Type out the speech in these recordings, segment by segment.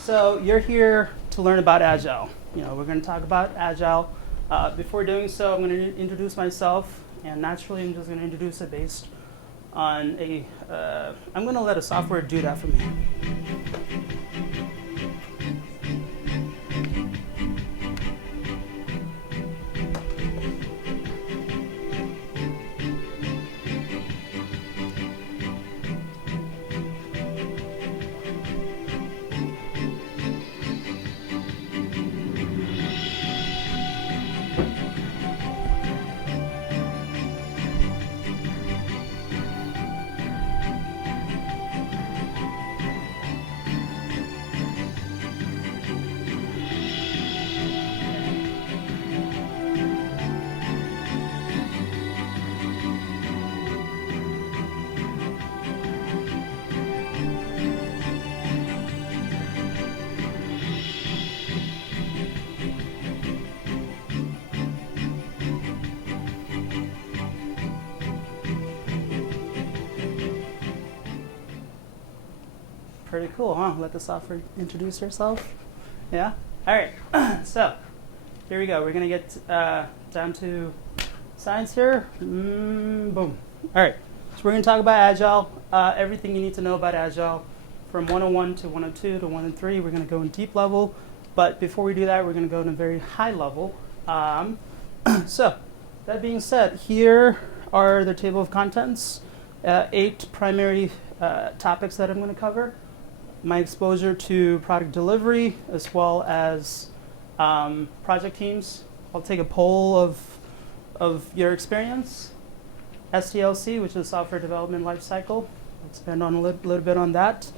So you're here to learn about Agile. We're going to talk about Agile. Before doing so, I'm going to introduce myself, and naturally I'm just going to introduce it based on I'm going to let a software do that for me. Pretty cool, huh? Let the software introduce yourself. Yeah? All right. So here we go. We're going to get down to science here. Boom. All right. So we're going to talk about Agile, everything you need to know about Agile from 101 to 102 to 103. We're going to go in deep level. But before we do that, we're going to go in a very high level. So that being said, here are the table of contents. 8 primary topics that I'm going to cover. My exposure to product delivery as well as project teams. I'll take a poll of your experience. SDLC, which is software development lifecycle. I'll expand on a little bit on that.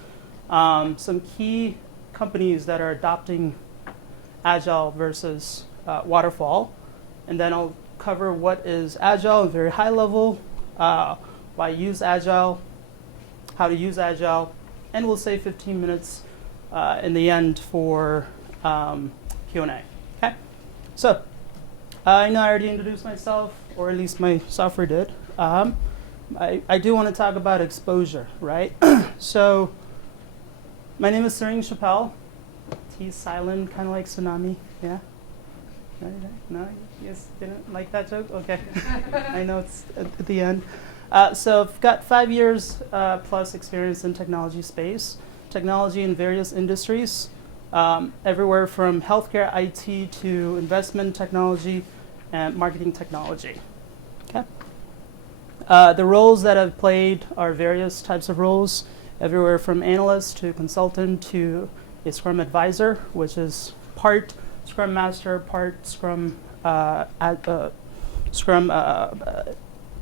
Some key companies that are adopting Agile versus Waterfall. And then I'll cover what is Agile at a very high level, why use Agile, how to use Agile, and we'll save 15 minutes in the end for Q&A. Okay? So, I know I already introduced myself, or at least my software did. I do want to talk about exposure, right? So, my name is Serene Chappelle. T is silent, kind of like tsunami. Yeah? No? You guys didn't like that joke? Okay. I know it's at the end. So I've got 5 years plus experience in technology space, technology in various industries, everywhere from healthcare IT to investment technology and marketing technology. Okay. The roles that I've played are various types of roles, everywhere from analyst to consultant to a Scrum advisor, which is part Scrum Master, part Scrum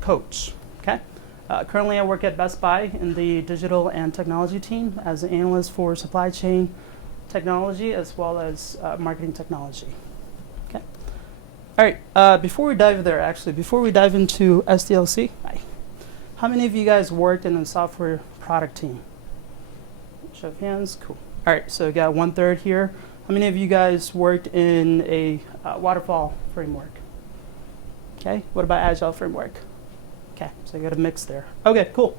coach. Okay. Currently, I work at Best Buy in the digital and technology team as an analyst for supply chain technology as well as marketing technology. Okay. All right. Before we dive into SDLC, how many of you guys worked in a software product team? Show of hands. Cool. All right. So we got 1/3 here. How many of you guys worked in a waterfall framework? Okay. What about Agile framework? Okay, so you got a mix there. Okay, cool.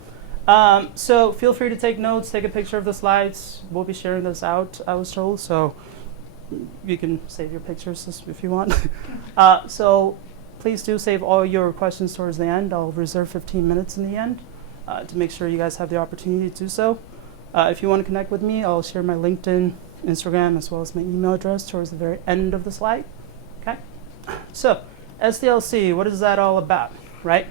So feel free to take notes, take a picture of the slides. We'll be sharing this out, I was told, so you can save your pictures if you want. So please do save all your questions towards the end. I'll reserve 15 minutes in the end to make sure you guys have the opportunity to do so. If you want to connect with me, I'll share my LinkedIn, Instagram, as well as my email address towards the very end of the slide. Okay? So SDLC, what is that all about, right?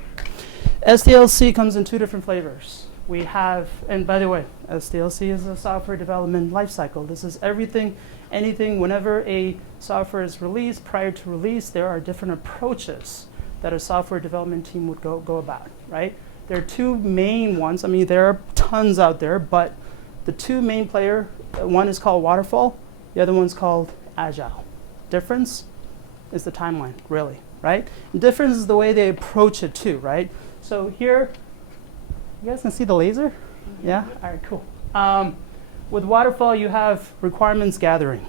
SDLC comes in 2 different flavors. We have, and by the way, SDLC is a software development lifecycle. This is everything, anything, whenever a software is released, prior to release, there are different approaches that a software development team would go about, right? There are 2 main ones. I mean, there are tons out there, but the 2 main player, one is called Waterfall, the other one's called Agile. Difference is the timeline, really, right? And difference is the way they approach it too, right? So here, you guys can see the laser? Yeah? All right, cool. With Waterfall, you have requirements gathering,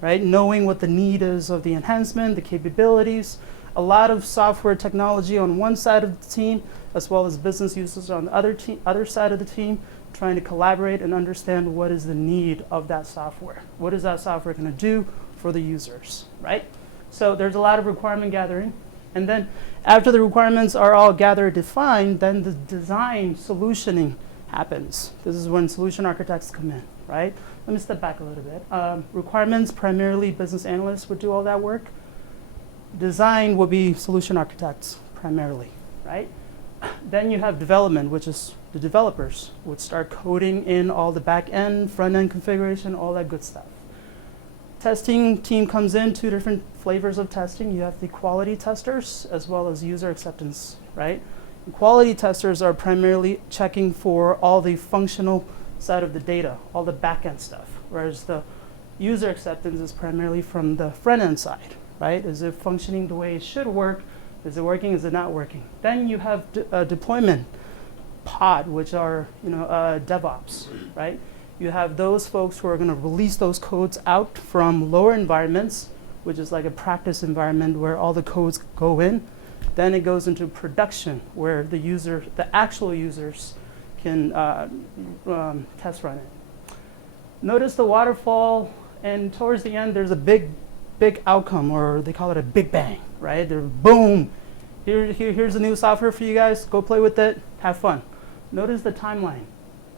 right? Knowing what the need is of the enhancement, the capabilities, a lot of software technology on one side of the team, as well as business users on the other side of the team, trying to collaborate and understand what is the need of that software. What is that software going to do for the users, right? So there's a lot of requirement gathering. And then after the requirements are all gathered, defined, then the design solutioning happens. This is when solution architects come in, right? Let me step back a little bit. Requirements, primarily business analysts would do all that work. Design would be solution architects, primarily, right? Then you have development, which is the developers would start coding in all the back-end, front-end configuration, all that good stuff. Testing team comes in, two different flavors of testing. You have the quality testers as well as user acceptance, right? And quality testers are primarily checking for all the functional side of the data, all the back-end stuff, whereas the user acceptance is primarily from the front-end side, right? Is it functioning the way it should work? Is it working? Is it not working? Then you have deployment pod, which are DevOps, right? You have those folks who are going to release those codes out from lower environments, which is like a practice environment where all the codes go in. Then it goes into production, where the actual users can test run it. Notice the waterfall, and towards the end, there's a big outcome, or they call it a big bang, right? They're boom. Here's the new software for you guys. Go play with it. Have fun. Notice the timeline,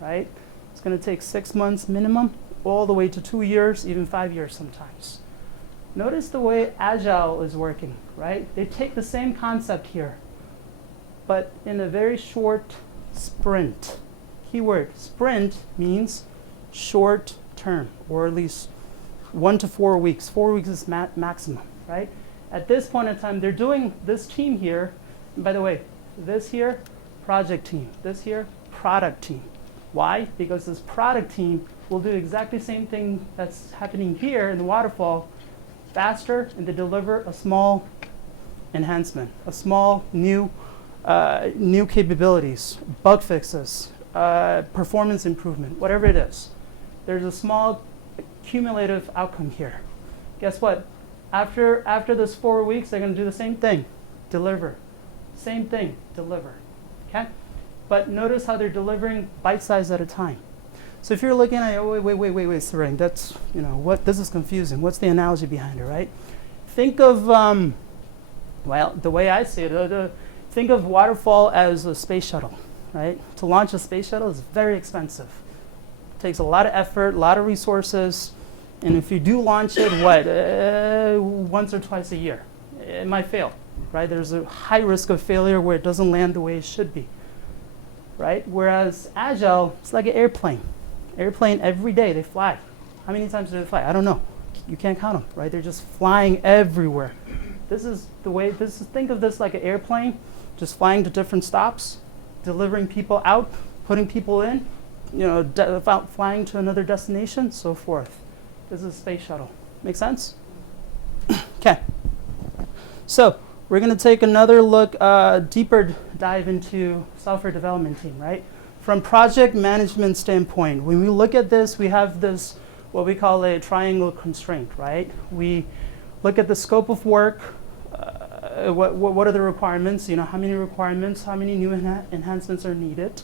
right? It's going to take 6 months minimum, all the way to 2 years, even 5 years sometimes. Notice the way Agile is working, right? They take the same concept here, but in a very short sprint. Keyword, sprint means short term, or at least 1 to 4 weeks. 4 weeks is maximum, right? At this point in time, they're doing this team here. And by the way, this here, project team. This here, product team. Why? Because this product team will do exactly the same thing that's happening here in the waterfall, faster, and they deliver a small enhancement, a small new capabilities, bug fixes, performance improvement, whatever it is. There's a small cumulative outcome here. Guess what? After those 4 weeks, they're going to do the same thing, deliver. Same thing, deliver. Okay? But notice how they're delivering bite size at a time. So if you're looking at, oh, wait, Sarang, that's, this is confusing. What's the analogy behind it, right? Think of, well, the way I see it, think of waterfall as a space shuttle, right? To launch a space shuttle is very expensive. It takes a lot of effort, a lot of resources. And if you do launch it, once or twice a year, it might fail, right? There's a high risk of failure where it doesn't land the way it should be, right? Whereas Agile, it's like an airplane. Airplane, every day they fly. How many times do they fly? I don't know. You can't count them, right? They're just flying everywhere. This is the way, think of this like an airplane, just flying to different stops, delivering people out, putting people in, flying to another destination, so forth. This is a space shuttle. Make sense? Okay. So we're going to take another look, deeper dive into software development team, right? From project management standpoint, when we look at this, we have this, what we call a triangle constraint, right? We look at the scope of work, what are the requirements, how many requirements, how many new enhancements are needed.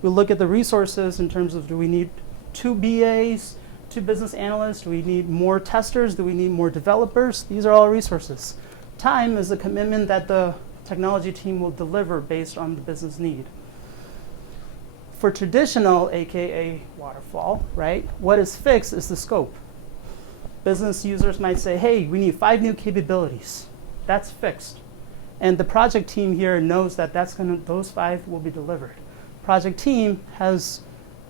We look at the resources in terms of, do we need 2 BAs, 2 business analysts? Do we need more testers? Do we need more developers? These are all resources. Time is a commitment that the technology team will deliver based on the business need. For traditional, AKA waterfall, right, what is fixed is the scope. Business users might say, hey, we need 5 new capabilities. That's fixed. And the project team here knows that those 5 will be delivered. Project team has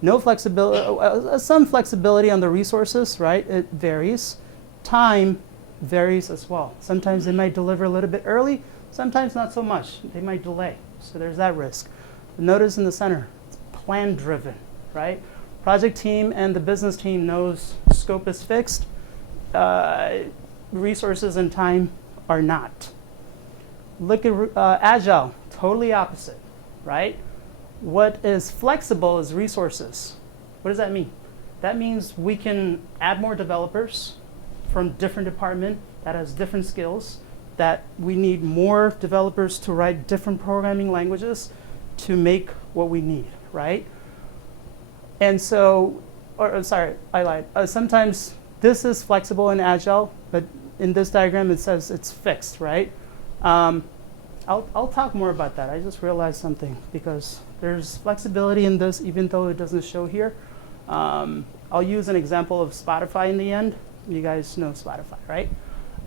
no flexibility, some flexibility on the resources, right? It varies. Time varies as well. Sometimes they might deliver a little bit early, sometimes not so much. They might delay. So there's that risk. But notice in the center, it's plan driven, right? Project team and the business team knows scope is fixed. Resources and time are not. Look at Agile, totally opposite, right? What is flexible is resources. What does that mean? That means we can add more developers from different department that has different skills, that we need more developers to write different programming languages to make what we need, right? And so, sorry, I lied. Sometimes this is flexible in Agile, but in this diagram it says it's fixed, right? I'll talk more about that. I just realized something because there's flexibility in this even though it doesn't show here. I'll use an example of Spotify in the end. You guys know Spotify, right?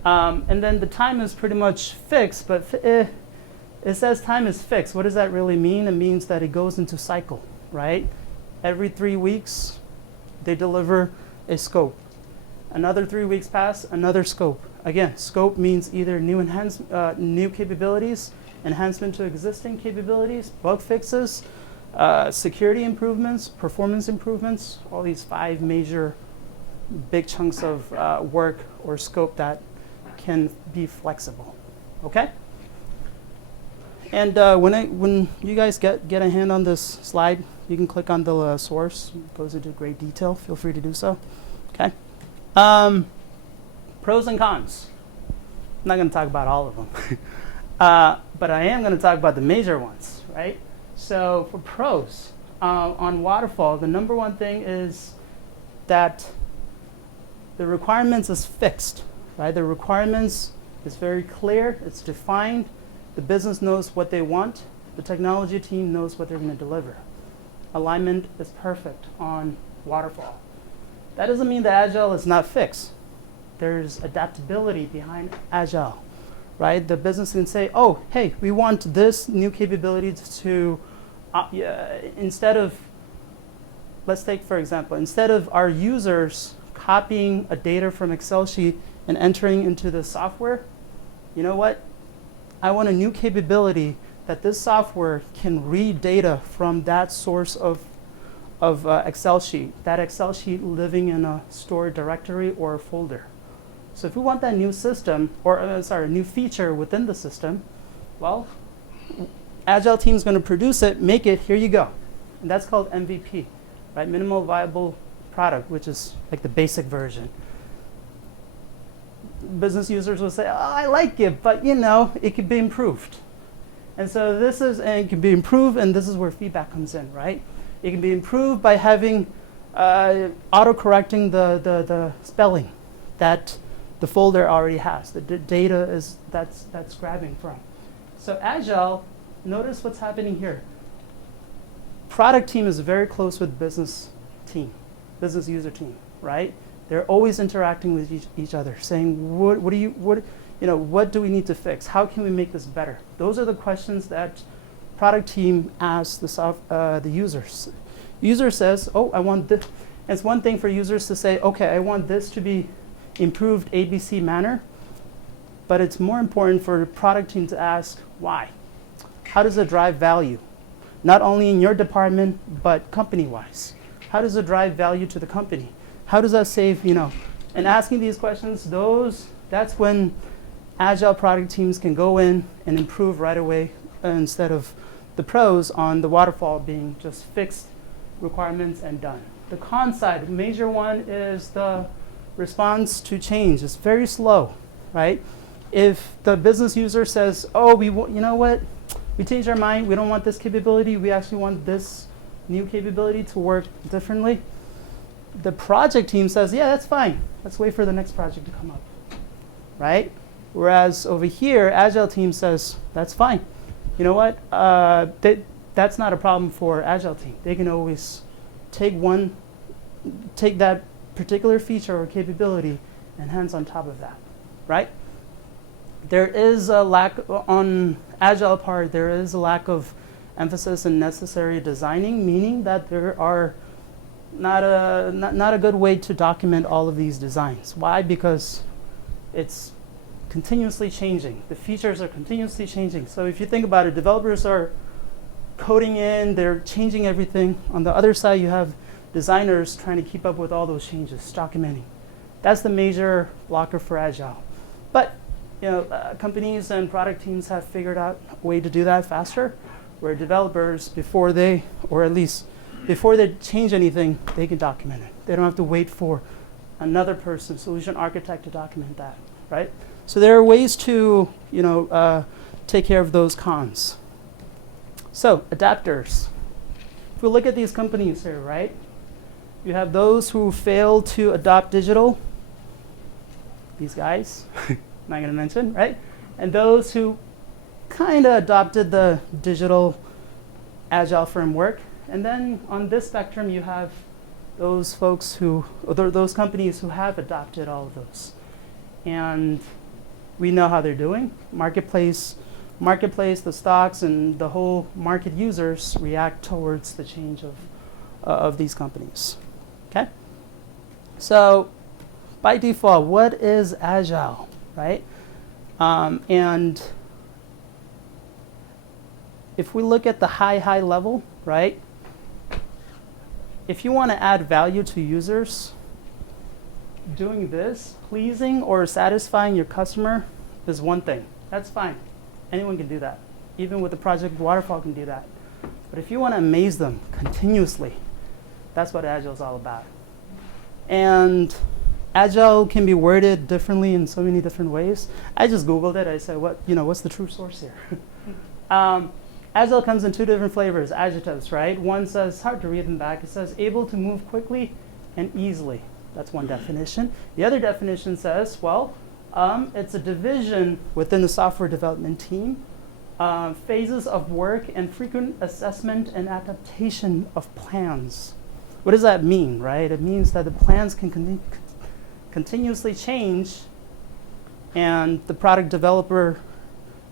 And then the time is pretty much fixed, but it says time is fixed. What does that really mean? It means that it goes into cycle, right? Every 3 weeks, they deliver a scope. Another 3 weeks pass, another scope. Again, scope means either new capabilities, enhancement to existing capabilities, bug fixes, security improvements, performance improvements, all these 5 major big chunks of work or scope that can be flexible, okay? And when you guys get a hand on this slide, you can click on the source. It goes into great detail. Feel free to do so, okay? Pros and cons. I'm not going to talk about all of them, but I am going to talk about the major ones, right? So for pros, on Waterfall, the number one thing is that the requirements is fixed, right? The requirements is very clear, it's defined, the business knows what they want, the technology team knows what they're going to deliver. Alignment is perfect on Waterfall. That doesn't mean that Agile is not fixed. There's adaptability behind Agile, right? The business can say, oh, hey, we want this new capability to, instead of, let's take for example, instead of our users copying a data from Excel sheet and entering into the software, you know what? I want a new capability that this software can read data from that source of Excel sheet, that Excel sheet living in a stored directory or a folder. So if we want that new system, or new feature within the system, well, Agile team is going to produce it, make it, here you go. And that's called MVP, right? Minimal viable product, which is like the basic version. Business users will say, oh, I like it, but you know, it could be improved. And so and it can be improved, and this is where feedback comes in, right? It can be improved by having auto-correcting the spelling that the folder already has. The data is that's grabbing from. So Agile, notice what's happening here. Product team is very close with business user team, right? They're always interacting with each other, saying, what do we need to fix? How can we make this better? Those are the questions that product team asks the users. User says, oh, I want this. And it's one thing for users to say, okay, I want this to be improved ABC manner, but it's more important for the product team to ask, why? How does it drive value? Not only in your department, but company-wise. How does it drive value to the company? How does that save, and asking these questions, that's when Agile product teams can go in and improve right away instead of the pros on the waterfall being just fixed requirements and done. The con side, the major one is the response to change. It's very slow, right? If the business user says, oh, you know what? We changed our mind. We don't want this capability. We actually want this new capability to work differently. The project team says, yeah, that's fine. Let's wait for the next project to come up, right? Whereas over here, Agile team says, that's fine. You know what? That's not a problem for Agile team. They can always take that particular feature or capability and hands on top of that, right? There is a lack on Agile part. There is a lack of emphasis in necessary designing, meaning that there are not a good way to document all of these designs. Why? Because it's continuously changing. The features are continuously changing. So if you think about it, developers are coding in, they're changing everything. On the other side, you have designers trying to keep up with all those changes, documenting. That's the major blocker for Agile. But companies and product teams have figured out a way to do that faster, where developers, before they change anything, they can document it. They don't have to wait for another person, solution architect, to document that, right? So there are ways to, take care of those cons. So adapters. If we look at these companies here, right? You have those who fail to adopt digital. These guys, not going to mention, right? And those who kind of adopted the digital agile framework. And then on this spectrum, you have those folks those companies who have adopted all of those. And we know how they're doing. Marketplace, the stocks, and the whole market users react towards the change of these companies. Okay? So by default, what is Agile, right? And if we look at the high level, right? If you want to add value to users, doing this, pleasing or satisfying your customer is one thing. That's fine. Anyone can do that. Even with the project waterfall can do that. But if you want to amaze them continuously, that's what Agile is all about. And Agile can be worded differently in so many different ways. I just Googled it. I said, what's the true source here? Agile comes in two different flavors, adjectives, right? One says, hard to read them back. It says, able to move quickly and easily. That's one definition. The other definition says, it's a division within the software development team, phases of work and frequent assessment and adaptation of plans. What does that mean, right? It means that the plans can continuously change, and the product developer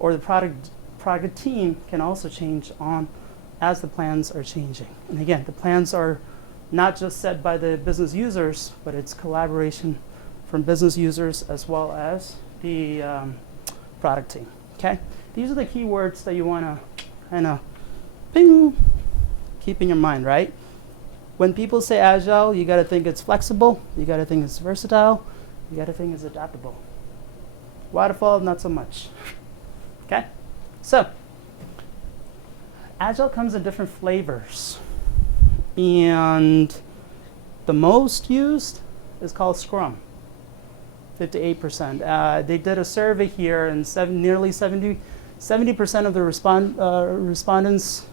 or the product team can also change on as the plans are changing. And again, the plans are not just set by the business users, but it's collaboration from business users as well as the product team. Okay, these are the keywords that you want to kind of keep in your mind, right? When people say Agile, you got to think it's flexible, you got to think it's versatile, you got to think it's adaptable. Waterfall, not so much. Okay, so Agile comes in different flavors, and the most used is called Scrum. 58%. They did a survey here, and nearly 70% of the respondents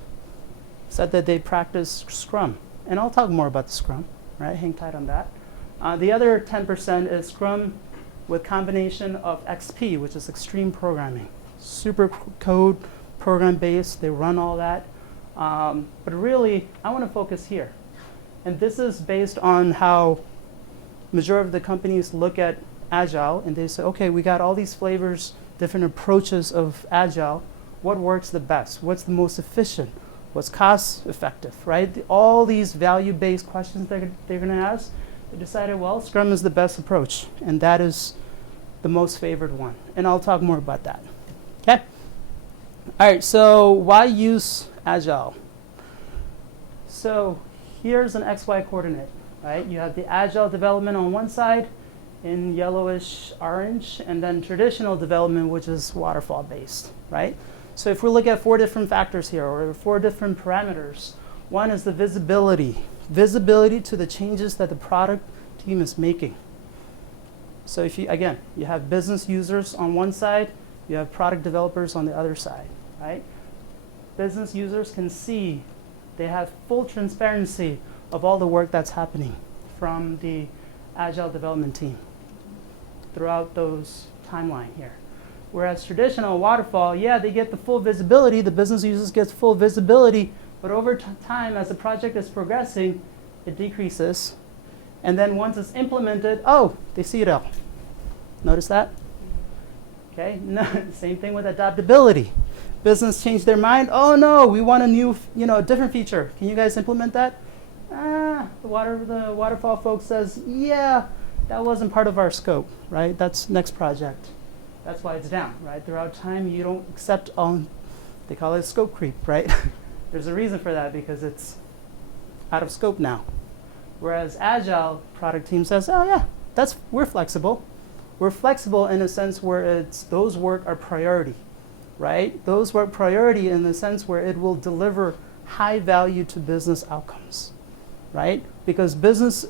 said that they practice Scrum. And I'll talk more about the Scrum, right? Hang tight on that. The other 10% is Scrum with combination of XP, which is extreme programming. Super code, program-based, they run all that. But really, I want to focus here. And this is based on how majority of the companies look at Agile, and they say, okay, we got all these flavors, different approaches of Agile. What works the best? What's the most efficient? What's cost effective, right? All these value-based questions they're going to ask, they decided, Scrum is the best approach, and that is the most favored one. And I'll talk more about that. Okay? All right, so why use Agile? So here's an XY coordinate, right? You have the Agile development on one side in yellowish orange, and then traditional development, which is waterfall based, right? So if we look at 4 different factors here, or 4 different parameters, one is the visibility to the changes that the product team is making. So if you have business users on one side, you have product developers on the other side, right? Business users can see, they have full transparency of all the work that's happening from the Agile development team throughout those timeline here. Whereas traditional waterfall, they get the full visibility, the business users get full visibility, but over time, as the project is progressing, it decreases. And then once it's implemented, they see it all. Notice that? Okay, same thing with adaptability. Business changed their mind. Oh no, we want a new, a different feature. Can you guys implement that? The waterfall folks says, that wasn't part of our scope, right? That's next project. That's why it's down, right? Throughout time, you don't accept they call it scope creep, right? There's a reason for that, because it's out of scope now. Whereas Agile product team says, we're flexible. We're flexible in a sense where those work are priority, right? Those work priority in the sense where it will deliver high value to business outcomes, right? Because business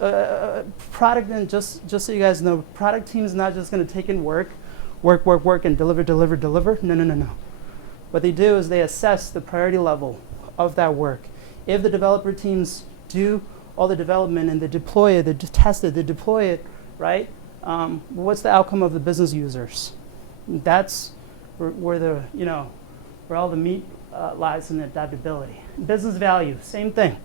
product, and just so you guys know, product team is not just going to take in work work, and deliver, deliver, deliver. No, no, no, no. What they do is they assess the priority level of that work. If the developer teams do all the development and they deploy it, they test it, they deploy it, right? What's the outcome of the business users? That's where the, where all the meat lies in adaptability. Business value, same thing.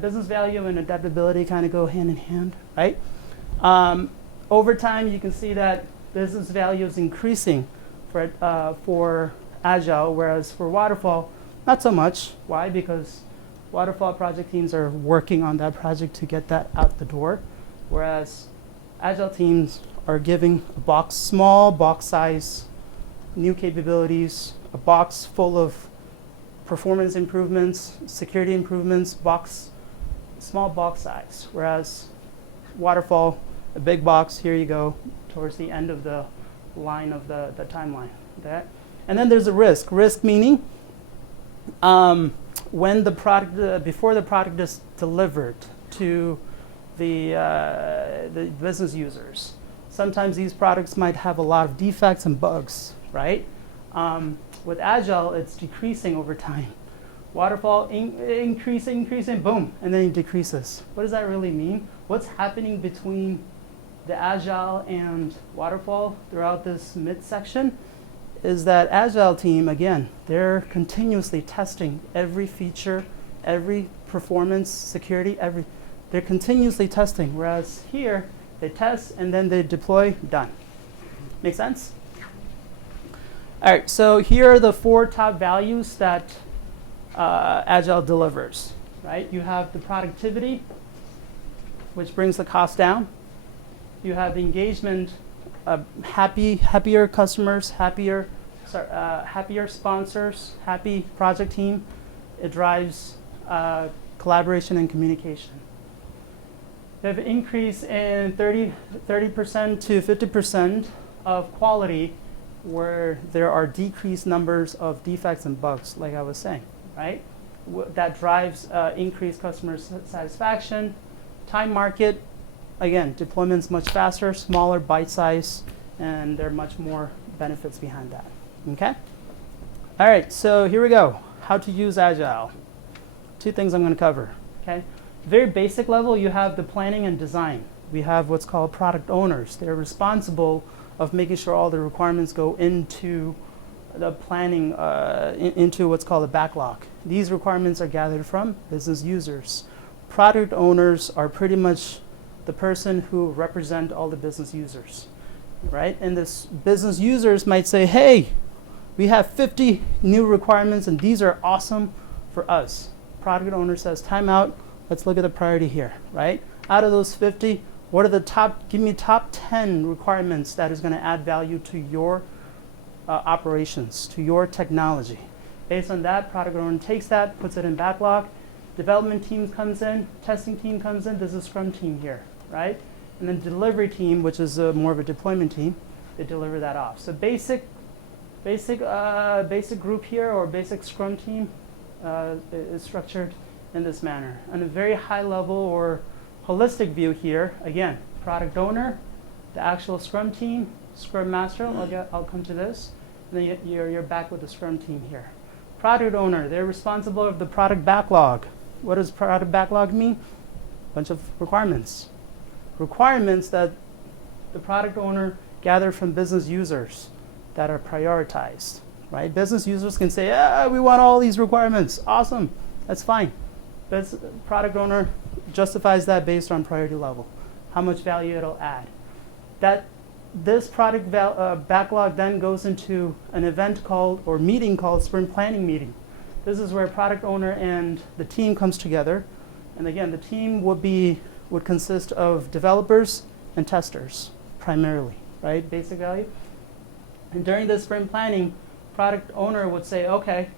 Business value and adaptability kind of go hand in hand, right? Over time, you can see that business value is increasing for Agile, whereas for Waterfall, not so much. Why? Because Waterfall project teams are working on that project to get that out the door, whereas Agile teams are giving a box, small box size, new capabilities, a box full of performance improvements, security improvements, small box size, whereas Waterfall, a big box, here you go, towards the end of the line of the timeline. Okay? And then there's a risk. Risk meaning when the product, before the product is delivered to the business users, sometimes these products might have a lot of defects and bugs, right? With Agile, it's decreasing over time. Waterfall, increasing, boom, and then it decreases. What does that really mean? What's happening between the Agile and Waterfall throughout this midsection is that Agile team, again, they're continuously testing every feature, every performance, security, they're continuously testing, whereas here, they test and then they deploy, done. Make sense? All right, so here are the 4 top values that Agile delivers, right? You have the productivity, which brings the cost down. You have the engagement, happier customers, happier sponsors, happy project team. It drives collaboration and communication. You have an increase in 30% to 50% of quality where there are decreased numbers of defects and bugs, like I was saying, right? That drives increased customer satisfaction. Time market, again, deployment's much faster, smaller, bite size, and there are much more benefits behind that, okay? All right, so here we go. How to use Agile. 2 things I'm gonna cover, okay? Very basic level, you have the planning and design. We have what's called product owners. They're responsible of making sure all the requirements go into the planning, into what's called a backlog. These requirements are gathered from business users. Product owners are pretty much the person who represent all the business users, right? And this business users might say, hey, we have 50 new requirements and these are awesome for us. Product owner says, time out, let's look at the priority here, right? Out of those 50, what are the give me top 10 requirements that is gonna add value to your operations, to your technology. Based on that, product owner takes that, puts it in backlog. Development team comes in, testing team comes in, there's a scrum team here, right? And then delivery team, which is more of a deployment team, they deliver that off. So basic group here, or basic scrum team is structured in this manner. On a very high level or holistic view here, again, product owner, the actual scrum team, scrum master, I'll come to this, and then you're back with the scrum team here. Product owner, they're responsible for the product backlog. What does product backlog mean? A bunch of requirements. Requirements that the product owner gathered from business users that are prioritized, right? Business users can say, yeah, we want all these requirements. Awesome, that's fine. But product owner justifies that based on priority level, how much value it'll add. This product backlog then goes into an event called, or meeting called sprint planning meeting. This is where product owner and the team comes together. And again, the team would consist of developers and testers primarily, right? Basic value. And during this sprint planning, product owner would say, okay,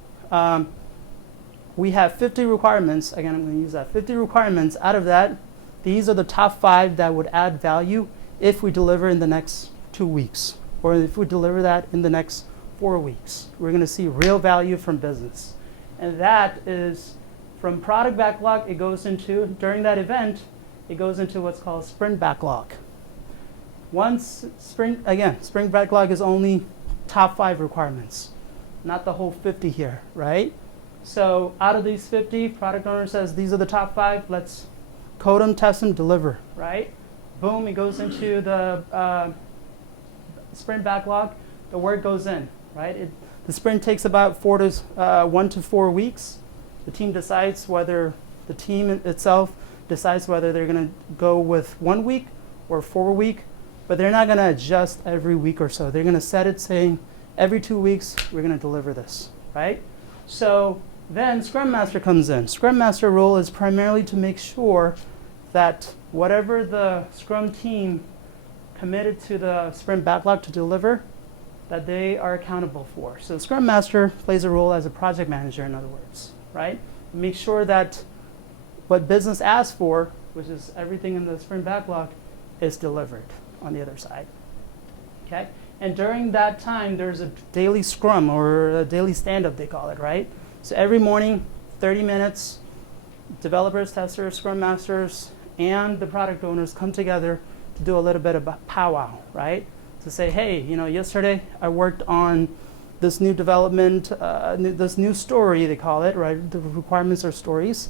we have 50 requirements. Again, I'm going to use that 50 requirements. Out of that, these are the top 5 that would add value if we deliver in the next 2 weeks, or if we deliver that in the next 4 weeks. We're going to see real value from business. And that is from product backlog, it goes into, during that event, it goes into what's called sprint backlog. Once sprint backlog is only top 5 requirements, not the whole 50 here, right? So out of these 50, product owner says, these are the top 5, let's code them, test them, deliver, right? Boom, it goes into the sprint backlog, the work goes in, right? The sprint takes about 1 to 4 weeks. The team decides whether, the team itself decides whether they're gonna go with 1 week or 4 week, but they're not gonna adjust every week or so. They're gonna set it saying, every 2 weeks, we're gonna deliver this, right? So then Scrum Master comes in. Scrum Master role is primarily to make sure that whatever the Scrum team committed to the sprint backlog to deliver, that they are accountable for. So the Scrum Master plays a role as a project manager, in other words, right? Make sure that what business asks for, which is everything in the sprint backlog, is delivered on the other side, okay? And during that time, there's a daily scrum or a daily stand-up, they call it, right? So every morning, 30 minutes, developers, testers, scrum masters, and the product owners come together to do a little bit of a powwow, right? To say, hey, yesterday I worked on this new development, this new story, they call it, right? The requirements are stories.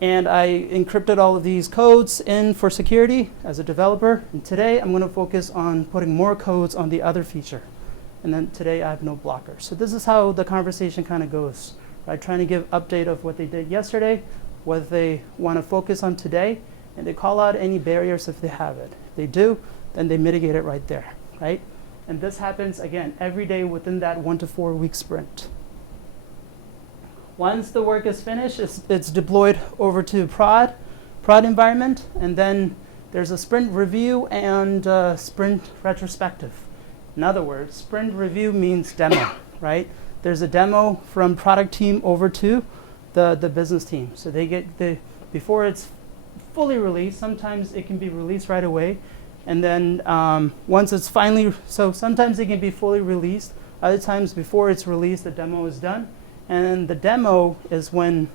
And I encrypted all of these codes in for security as a developer. And today I'm going to focus on putting more codes on the other feature. And then today I have no blockers. So this is how the conversation kind of goes, right? Trying to give update of what they did yesterday, what they want to focus on today, and they call out any barriers if they have it. If they do, then they mitigate it right there, right? And this happens, again, every day within that 1 to 4 week sprint. Once the work is finished, it's deployed over to prod environment, and then there's a sprint review and sprint retrospective. In other words, sprint review means demo, right? There's a demo from product team over to the business team. So they get before it's fully released, sometimes it can be released right away. And then once it's finally, so sometimes it can be fully released. Other times before it's released, the demo is done. And the demo is when,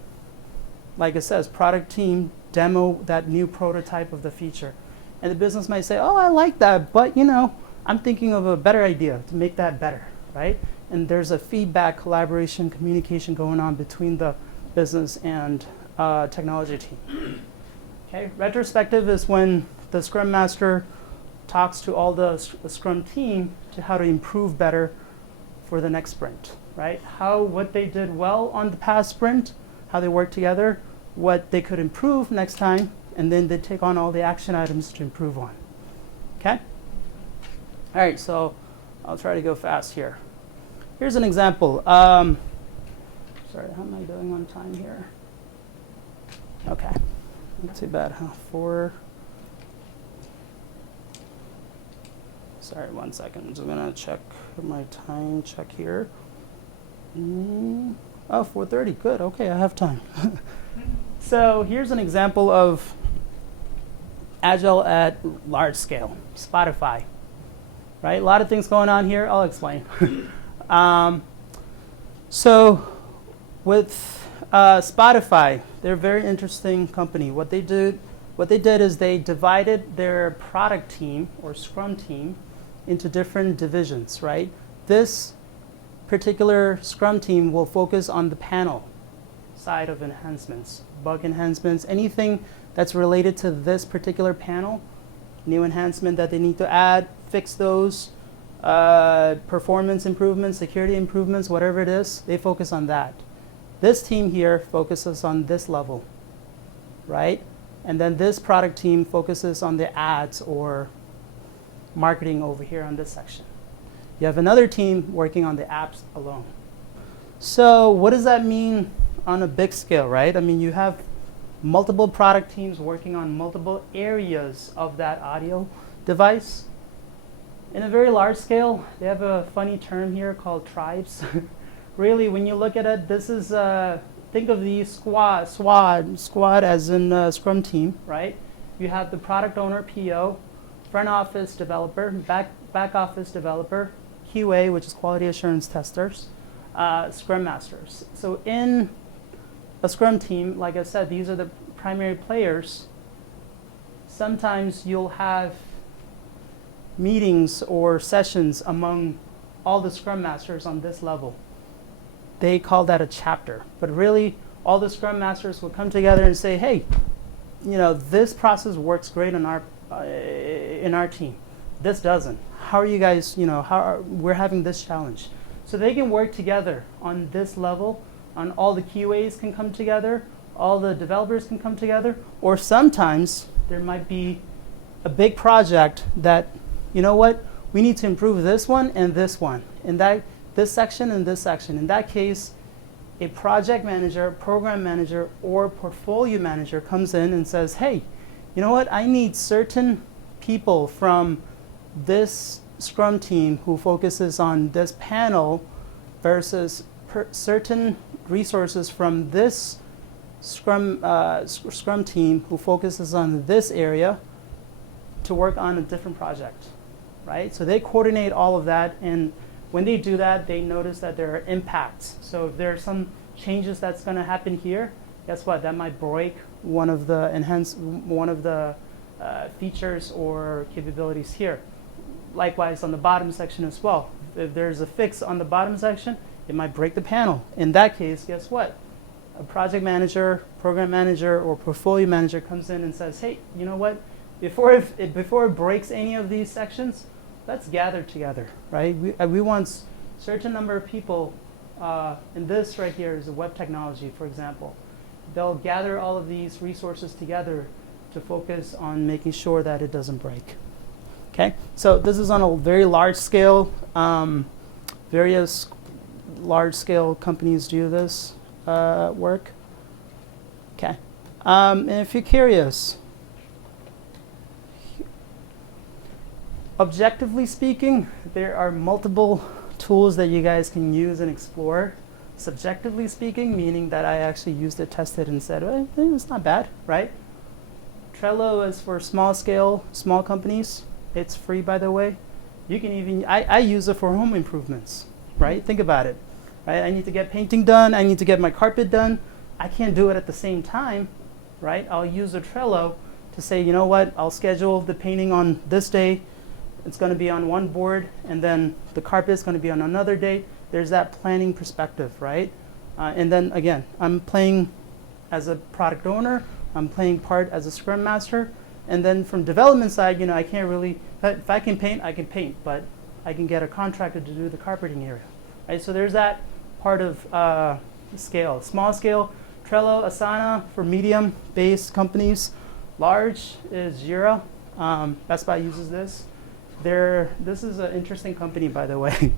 like it says, product team demo that new prototype of the feature. And the business might say, oh, I like that, but I'm thinking of a better idea to make that better, right? And there's a feedback, collaboration, communication going on between the business and technology team. Okay, retrospective is when the Scrum Master talks to all the Scrum team to how to improve better for the next sprint, right? What they did well on the past sprint, how they worked together, what they could improve next time, and then they take on all the action items to improve on, okay? All right, so I'll try to go fast here. Here's an example. Sorry, how am I doing on time here? Okay, not too bad, huh? 4. Sorry, 1 second. I'm just gonna check my time check here. Oh, 4:30, good, okay, I have time. So here's an example of Agile at large scale, Spotify, right? A lot of things going on here, I'll explain. So with Spotify, they're a very interesting company. What they did is they divided their product team or Scrum team into different divisions, right? This particular Scrum team will focus on the panel side of enhancements, bug enhancements, anything that's related to this particular panel, new enhancement that they need to add, fix those, performance improvements, security improvements, whatever it is, they focus on that. This team here focuses on this level, right? And then this product team focuses on the ads or marketing over here on this section. You have another team working on the apps alone. So what does that mean on a big scale, right? I mean, you have multiple product teams working on multiple areas of that audio device. In a very large scale, they have a funny term here called tribes. Really, when you look at it, this is, think of the squad as in Scrum team, right? You have the product owner, PO, front office developer, back office developer, QA, which is quality assurance testers, Scrum masters. So in a Scrum team, like I said, these are the primary players. Sometimes you'll have meetings or sessions among all the Scrum Masters on this level. They call that a chapter. But really, all the Scrum Masters will come together and say, hey, this process works great in our team. This doesn't. How are you guys, we're having this challenge. So they can work together on this level, on all the QAs can come together, all the developers can come together, or sometimes there might be a big project that, we need to improve this one, and this section and this section. In that case, a project manager, program manager, or portfolio manager comes in and says, hey, I need certain people from this Scrum team who focuses on this panel versus certain resources from this Scrum team who focuses on this area to work on a different project, right? So they coordinate all of that, and when they do that, they notice that there are impacts. So if there are some changes that's going to happen here, guess what? That might break one of the features or capabilities here. Likewise, on the bottom section as well. If there's a fix on the bottom section, it might break the panel. In that case, guess what? A project manager, program manager, or portfolio manager comes in and says, hey, you know what? Before it breaks any of these sections, let's gather together, right? We want certain number of people, and this right here is a web technology, for example. They'll gather all of these resources together to focus on making sure that it doesn't break. Okay, so this is on a very large scale. Various large scale companies do this work. Okay, and if you're curious, objectively speaking, there are multiple tools that you guys can use and explore. Subjectively speaking, meaning that I actually used it, tested, and said, well, it's not bad, right? Trello is for small companies. It's free, by the way. You can even, I use it for home improvements, right? Think about it, right? I need to get painting done. I need to get my carpet done. I can't do it at the same time, right? I'll use a Trello to say, you know what? I'll schedule the painting on this day. It's going to be on one board, and then the carpet is going to be on another day. There's that planning perspective, right? And then again, I'm playing as a product owner. I'm playing part as a Scrum Master. And then from development side, I can't really, if I can paint, I can paint, but I can get a contractor to do the carpeting area, right? So there's that part of scale. Small scale, Trello, Asana for medium-based companies. Large is Jira. Best Buy uses this. This is an interesting company, by the way.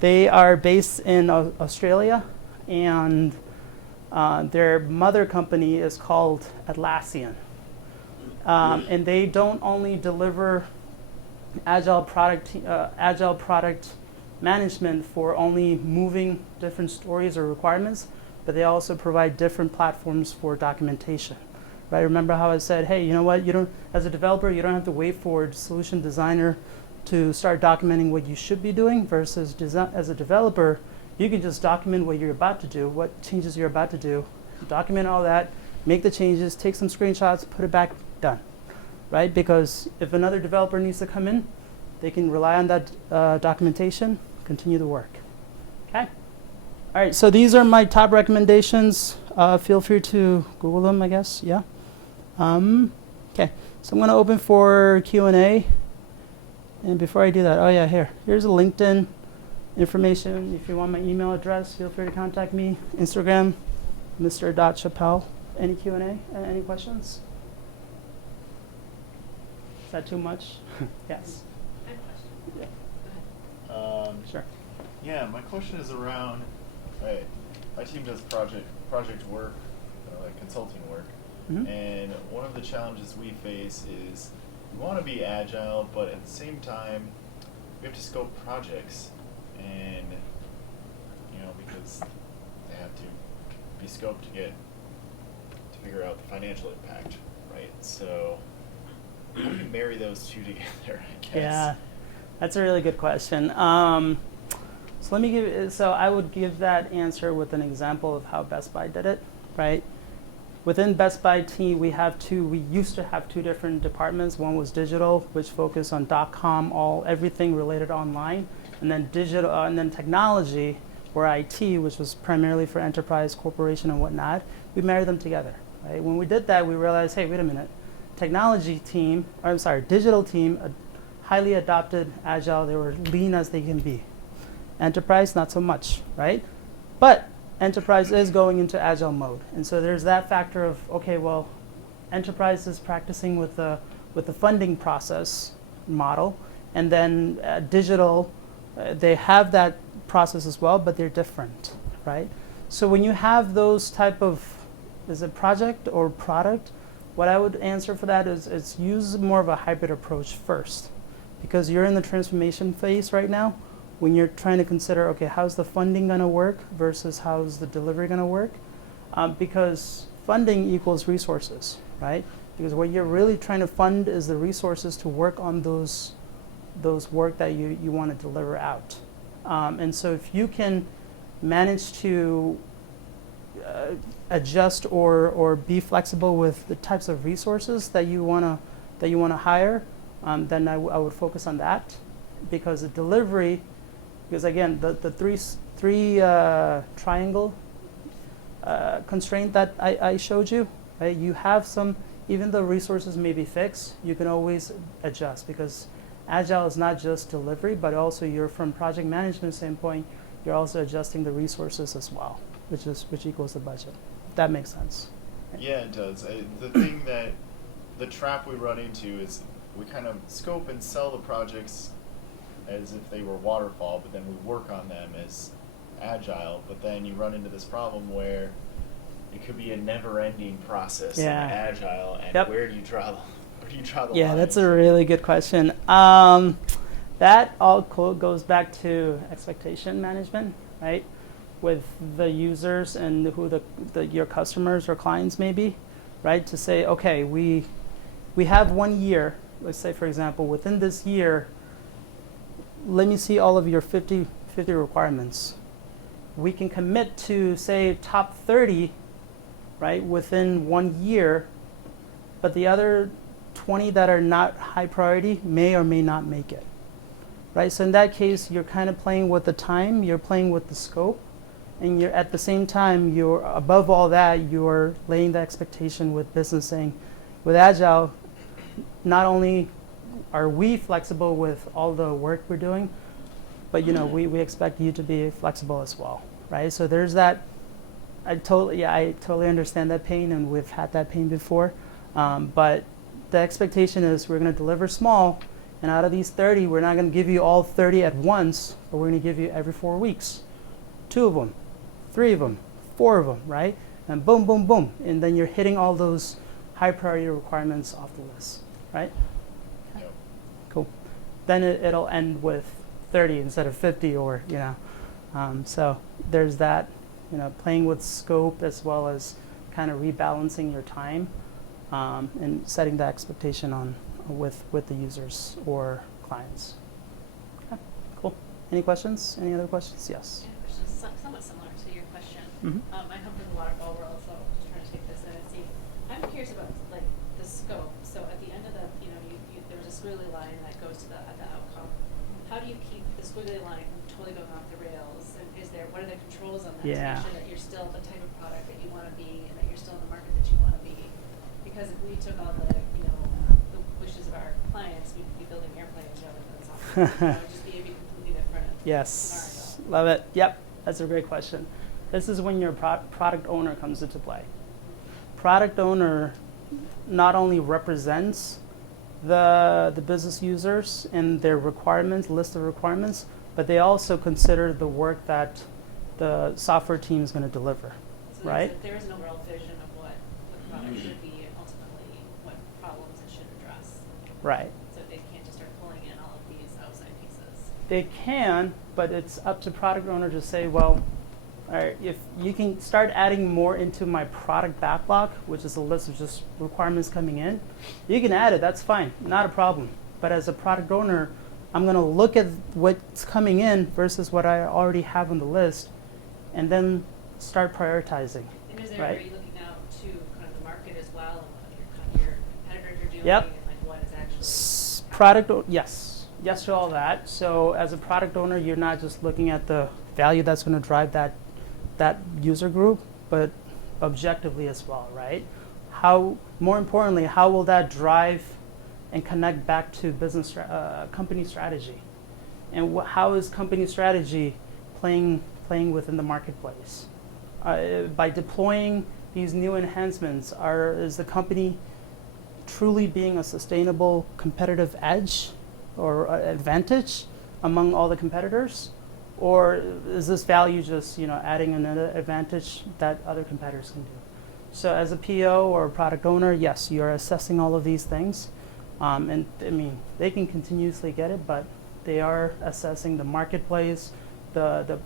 They are based in Australia, and their mother company is called Atlassian. And they don't only deliver agile product management for only moving different stories or requirements, but they also provide different platforms for documentation. Right? Remember how I said, hey, you know what? As a developer, you don't have to wait for a solution designer to start documenting what you should be doing. Versus as a developer, you can just document what you're about to do, what changes you're about to do, document all that, make the changes, take some screenshots, put it back, done, right? Because if another developer needs to come in, they can rely on that documentation, continue the work. Okay? All right, so these are my top recommendations. Feel free to Google them, I guess, yeah? Okay, so I'm going to open for Q&A. And before I do that, oh yeah, here's a LinkedIn information. If you want my email address, feel free to contact me. Instagram, Mr.Chappelle. Any Q&A? Any questions? Is that too much? Yes. I have a question. Yeah. Go ahead. Sure. Yeah, my question is around, right, my team does project work, like consulting work, and one of the challenges we face is we want to be agile, but at the same time, we have to scope projects, and, because they have to be scoped to figure out the financial impact, right? So how do you marry those two together, I guess? Yeah, that's a really good question. So I would give that answer with an example of how Best Buy did it, right? within Best Buy team, we used to have two different departments. One was digital, which focused on .com, everything related online, and then digital, and then technology, or IT, which was primarily for enterprise, corporation, and whatnot. We married them together. Right? When we did that, we realized, hey, wait a minute, digital team, highly adopted Agile. They were lean as they can be. Enterprise, not so much, right? But enterprise is going into Agile mode, and so there's that factor of, okay, well, enterprise is practicing with the funding process model, and then digital, they have that process as well, but they're different, right? So when you have those type of, is it project or product? What I would answer for that is use more of a hybrid approach first, because you're in the transformation phase right now. When you're trying to consider, okay, how's the funding going to work versus how's the delivery going to work? Because funding equals resources, right? Because what you're really trying to fund is the resources to work on those work that you want to deliver out. And so if you can manage to adjust or be flexible with the types of resources that you want to hire, then I would focus on that, because the delivery. Because again, the three triangle constraint that I showed you, right? You have some, even though resources may be fixed, you can always adjust, because Agile is not just delivery, but also you're, from project management standpoint, you're also adjusting the resources as well, which equals the budget. That makes sense. Yeah, it does. The thing that, the trap we run into is we kind of scope and sell the projects as if they were waterfall, but then we work on them as Agile, but then you run into this problem where it could be a never-ending process in Agile, and where do you draw the Yeah, line? that's a really good question. That all goes back to expectation management, right? With the users and who your customers or clients may be, right? To say, okay, we have 1 year. Let's say, for example, within this year, let me see all of your 50 requirements. We can commit to, say, top 30, right, within 1 year, but the other 20 that are not high priority may or may not make it, right? So in that case, you're kind of playing with the time, you're playing with the scope, and you're at the same time, you're above all that, you're laying the expectation with business, saying, with Agile, not only are we flexible with all the work we're doing, but we expect you to be flexible as well, right? So there's that. I totally understand that pain, and we've had that pain before. But the expectation is we're going to deliver small, and out of these 30, we're not going to give you all 30 at once, but we're going to give you every 4 weeks, 2 of them, 3 of them, 4 of them, right? And boom, boom, boom, and then you're hitting all those high priority requirements off the list, right? Cool. Then it'll end with 30 instead of 50, or so there's that, playing with scope as well as kind of rebalancing your time, and setting the expectation with the users or clients. Okay, cool. Any questions? Any other questions? Yes. Yeah, questions somewhat similar to your question. Mm-hmm. I come from the waterfall world, so I'm just trying to take this in and see. I'm curious about like the scope. So at the end of the, there's a squiggly line that goes to the outcome. How do you keep the squiggly line from totally going off the rails? And what are the controls on that to make sure that you're still the type of product that you want to be, and that you're still in the market that you want to be? Because if we took all the the wishes of our clients, we'd be building airplanes rather than software. It would just be completely different. Yes, love it. Yep, that's a great question. This is when your product owner comes into play. Product owner not only represents the business users and their requirements, list of requirements, but they also consider the work that the software team is going to deliver, so right? There is an overall vision of what the product should be, and ultimately what problems it should address. Right. So they can't just start pulling in all of these outside pieces. They can, but it's up to product owner to say, well, all right, if you can start adding more into my product backlog, which is a list of just requirements coming in, you can add it, that's fine, not a problem. But as a product owner, I'm going to look at what's coming in versus what I already have on the list, and then start prioritizing. And is there, right? are you looking out to kind of the Yep. and like what is actually Yes to all that. So as a product owner, you're not just looking at the value that's going to drive that user group, but objectively as well, right? More importantly, how will that drive and connect back to company strategy? And how is company strategy playing within the marketplace? By deploying these new enhancements, is the company truly being a sustainable competitive edge or advantage among all the competitors? Or is this value just adding another advantage that other competitors can do? So as a PO or a product owner, yes, you're assessing all of these things. And I mean, they can continuously get it, but they are assessing the marketplace, the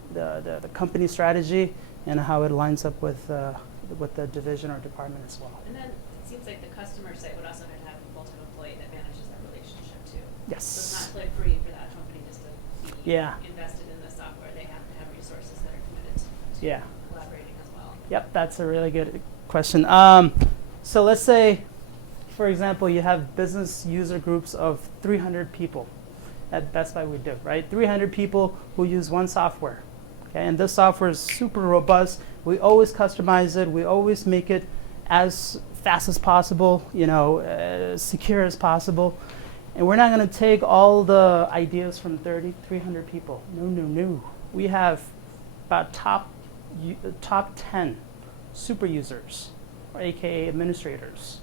company strategy, and how it lines up with the division or department as well. And then it seems like the customer side would also have to have a full-time employee that manages that relationship too. Yes. So it's not like free for that company just to be invested in the software. They have to have resources that are committed to collaborating as well. Yep, that's a really good question. So let's say, for example, you have business user groups of 300 people. At Best Buy we do, right? 300 people who use one software. Okay, and this software is super robust. We always customize it. We always make it as fast as possible, secure as possible. And we're not going to take all the ideas from 300 people. No. We have about top 10 super users, or AKA administrators.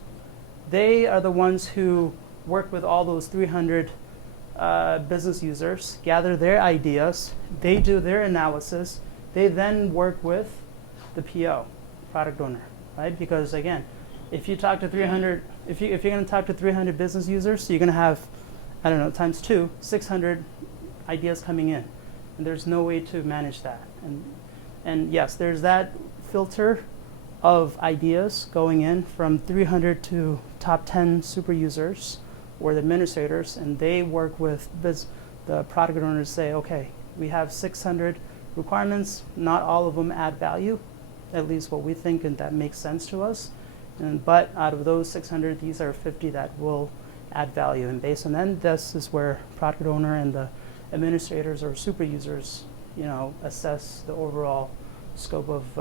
They are the ones who work with all those 300 business users, gather their ideas, they do their analysis, they then work with the PO, product owner, right? Because again, if you talk to 300, if you're going to talk to 300 business users, so you're going to have, I don't know, times 2, 600 ideas coming in, and there's no way to manage that. And yes, there's that filter of ideas going in from 300 to top 10 super users or the administrators, and they work with the product owners say, okay, we have 600 requirements, not all of them add value, at least what we think, and that makes sense to us. But out of those 600, these are 50 that will add value. And based on that, this is where product owner and the administrators or super users, assess the overall scope of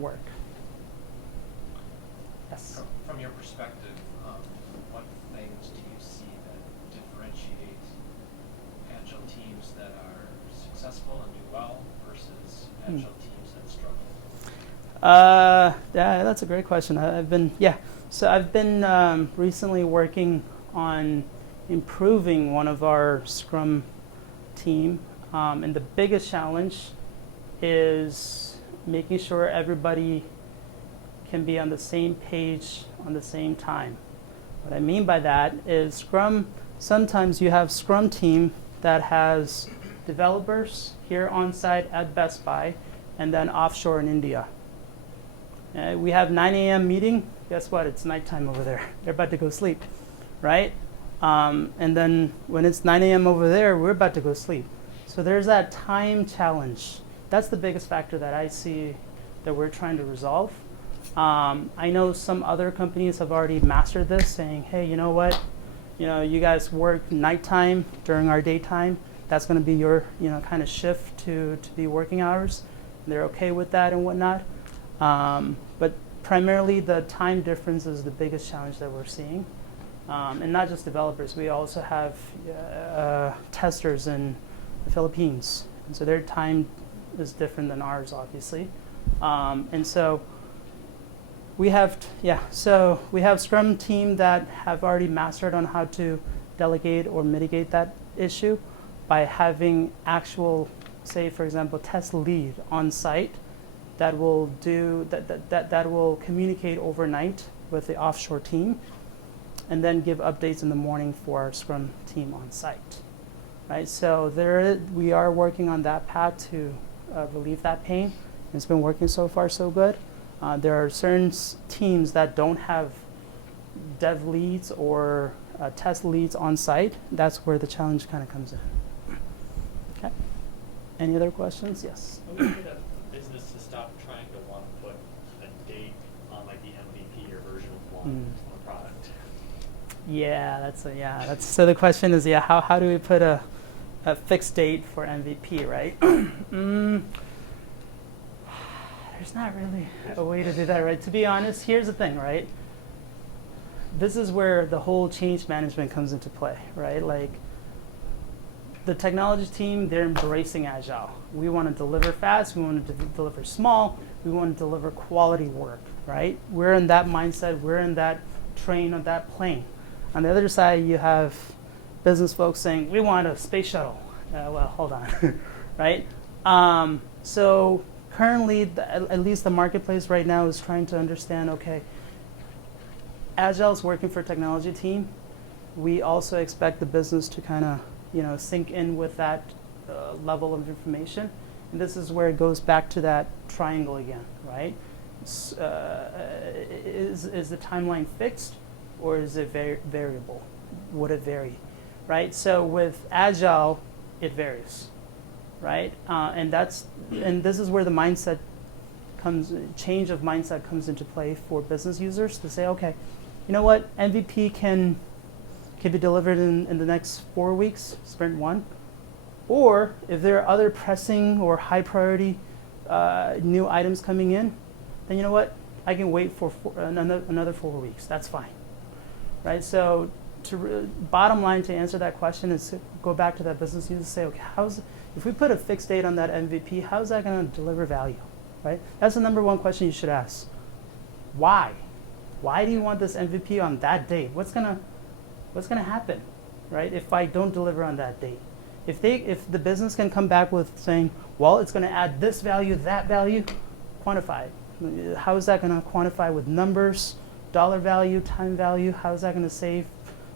work. Yes. From your perspective, what things do you see that differentiate Agile teams that are successful and do well versus Agile teams that struggle? Yeah, that's a great question. I've been recently working on improving one of our Scrum team, and the biggest challenge is making sure everybody can be on the same page on the same time. What I mean by that is Scrum, sometimes you have Scrum team that has developers here on site at Best Buy and then offshore in India. We have 9 a.m. meeting. Guess what? It's nighttime over there. They're about to go sleep, right? And then when it's 9 a.m. over there, we're about to go sleep. So there's that time challenge. That's the biggest factor that I see that we're trying to resolve. I know some other companies have already mastered this, saying, hey, you know what? You guys work nighttime during our daytime. That's going to be your kind of shift to be working hours. And they're okay with that and whatnot. But primarily the time difference is the biggest challenge that we're seeing. And not just developers. We also have testers in the Philippines. And so their time is different than ours, obviously. And so we have Scrum team that have already mastered on how to delegate or mitigate that issue by having actual, say, for example, test lead on site that will that will communicate overnight with the offshore team and then give updates in the morning for our Scrum team on site. Right? So we are working on that path to relieve that pain. It's been working so far so good. There are certain teams that don't have dev leads or test leads on site. That's where the challenge kind of comes in. Okay. Any other questions? Yes. When we get a business to stop trying to want to put a date on like the MVP or version of one on a product? Yeah, that's so the question is, how do we put a fixed date for MVP, right? There's not really a way to do that, right? To be honest, here's the thing, right? This is where the whole change management comes into play, right? Like, the technology team, they're embracing Agile. We want to deliver fast, we want to deliver small, we want to deliver quality work, right? We're in that mindset, we're in that train, on that plane. On the other side, you have business folks saying, we want a space shuttle. Well, hold on, right? So currently, at least the marketplace right now is trying to understand, okay, Agile is working for technology team. We also expect the business to kind of, sync in with that level of information. And this is where it goes back to that triangle again, right? Is the timeline fixed, or is it variable? Would it vary, right? So with Agile, it varies, right? And this is where the change of mindset comes into play for business users to say, okay, you know what, MVP can be delivered in the next 4 weeks, sprint 1. Or if there are other pressing or high priority new items coming in, then you know what, I can wait for another 4 weeks. That's fine, right? So bottom line to answer that question is to go back to that business user and say, okay, if we put a fixed date on that MVP, how's that going to deliver value, right? That's the number one question you should ask. Why? Why do you want this MVP on that date? What's gonna happen, right? If I don't deliver on that date, if the business can come back with saying, well, it's going to add this value, that value, quantify it. How is that going to quantify with numbers, dollar value, time value? How is that going to save?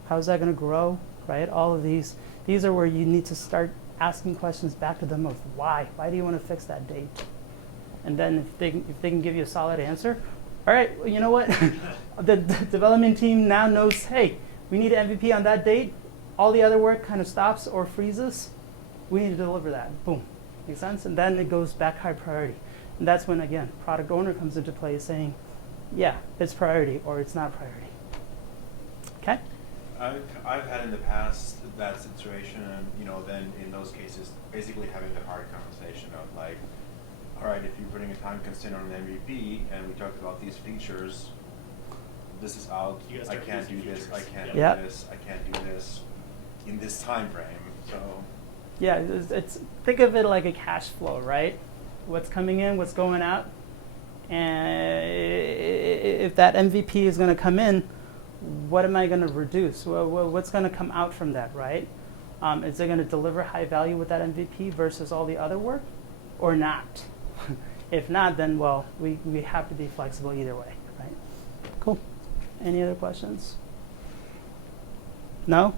How is that going to grow, right? All of these are where you need to start asking questions back to them of why. Why do you want to fix that date? And then if they can give you a solid answer, all right, well, you know what? the development team now knows, hey, we need an MVP on that date. All the other work kind of stops or freezes. We need to deliver that. Boom. Makes sense? And then it goes back high priority. And that's when, again, product owner comes into play saying, yeah, it's priority or it's not priority. Okay? I've had in the past that situation, and then in those cases, basically having the hard conversation of like, all right, if you're putting a time constraint on an MVP, and we talked about these features, this is out. I can't do this. I can't do this. I can't do this in this time frame. So yeah, it's think of it like a cash flow, right? What's coming in, what's going out, and if that MVP is going to come in, what am I going to reduce? Well, what's going to come out from that, right? Is it going to deliver high value with that MVP versus all the other work, or not? If not, then well, we have to be flexible either way, right? Cool. Any other questions? No?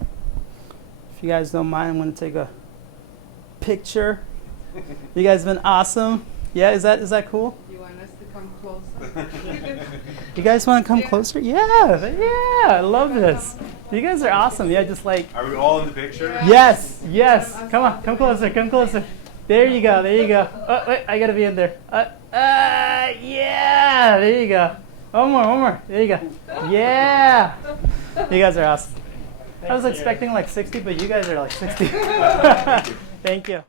If you guys don't mind, I'm going to take a picture. You guys have been awesome. Yeah, is that cool? You want us to come closer? You guys want to come closer? Yeah, I love this. You guys are awesome. Yeah, just like. Are we all in the picture? Yes. Come on, come closer. There you go. Oh, wait, I gotta be in there. Yeah, there you go. One more. There you go. Yeah. You guys are awesome. I was expecting like 60, but you guys are like 60. Thank you.